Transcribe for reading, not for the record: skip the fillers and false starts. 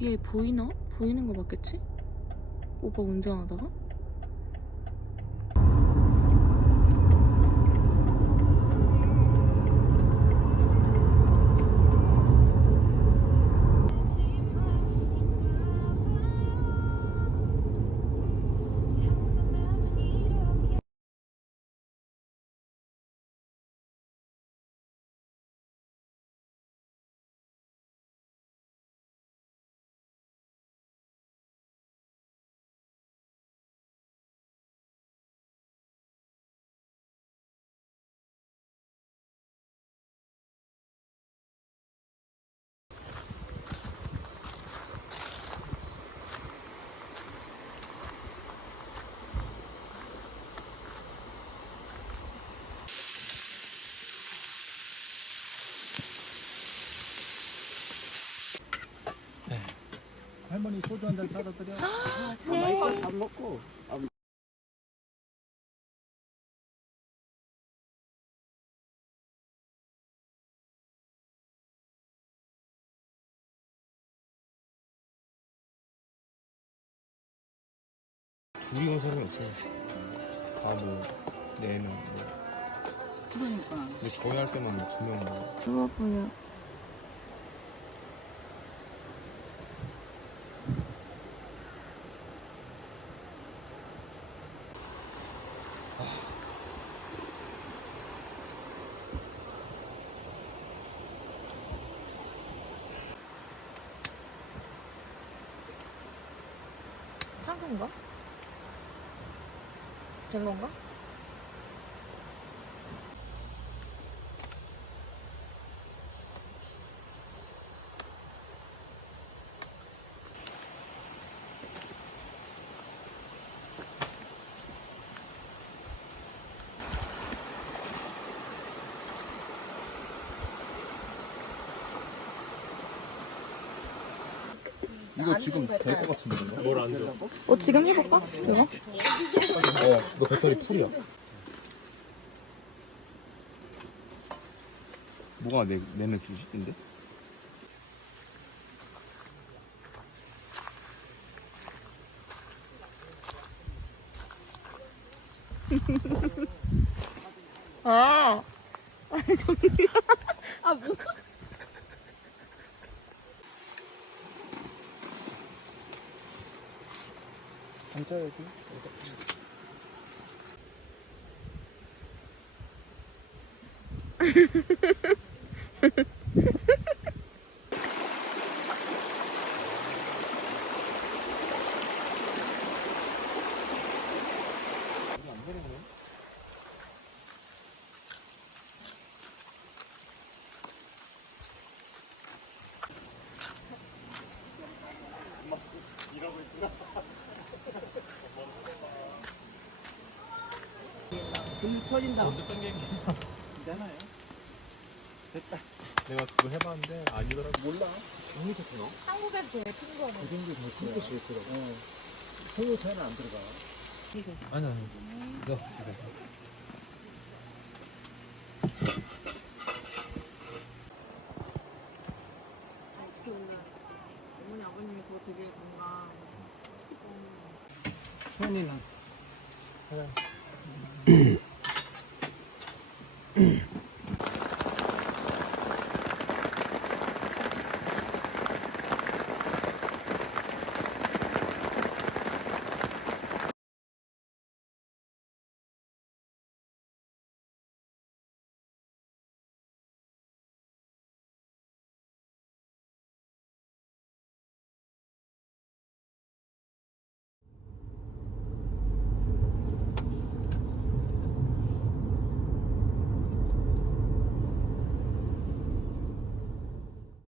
뒤에 보이나? 보이는 거 맞겠지? 오빠 운전하다가? 할머니 소주 한 잔 따라 드려. 네. 밥 먹고. 둘이 온 사람이 없어요. 뭐 4명. 그러니까. 근데 저희 할 때만 2명 뭐. 좋아 보여. 탄 건가? 된 건가? 이거 지금 될 것 같은데. 뭘 안 줘? 지금 해볼까? 이거? 너 배터리 풀이야. 뭐가 내내 주식인데? 아! 아니, 저기. 아, 뭐. 앉아야지. 금 터진다. 먼저 당기기 괜찮아요. 됐다. 내가 그거 해봤는데 아니더라고. 몰라. 정리 됐어. 한국에서 제일 큰 거는. 그 정도 될 거야. 그게 제일 들어가. 통일태는 안 들어가. 아니. 이거. 어떻게 오늘 어머니 아버님이 저 되게 뭔가 현이는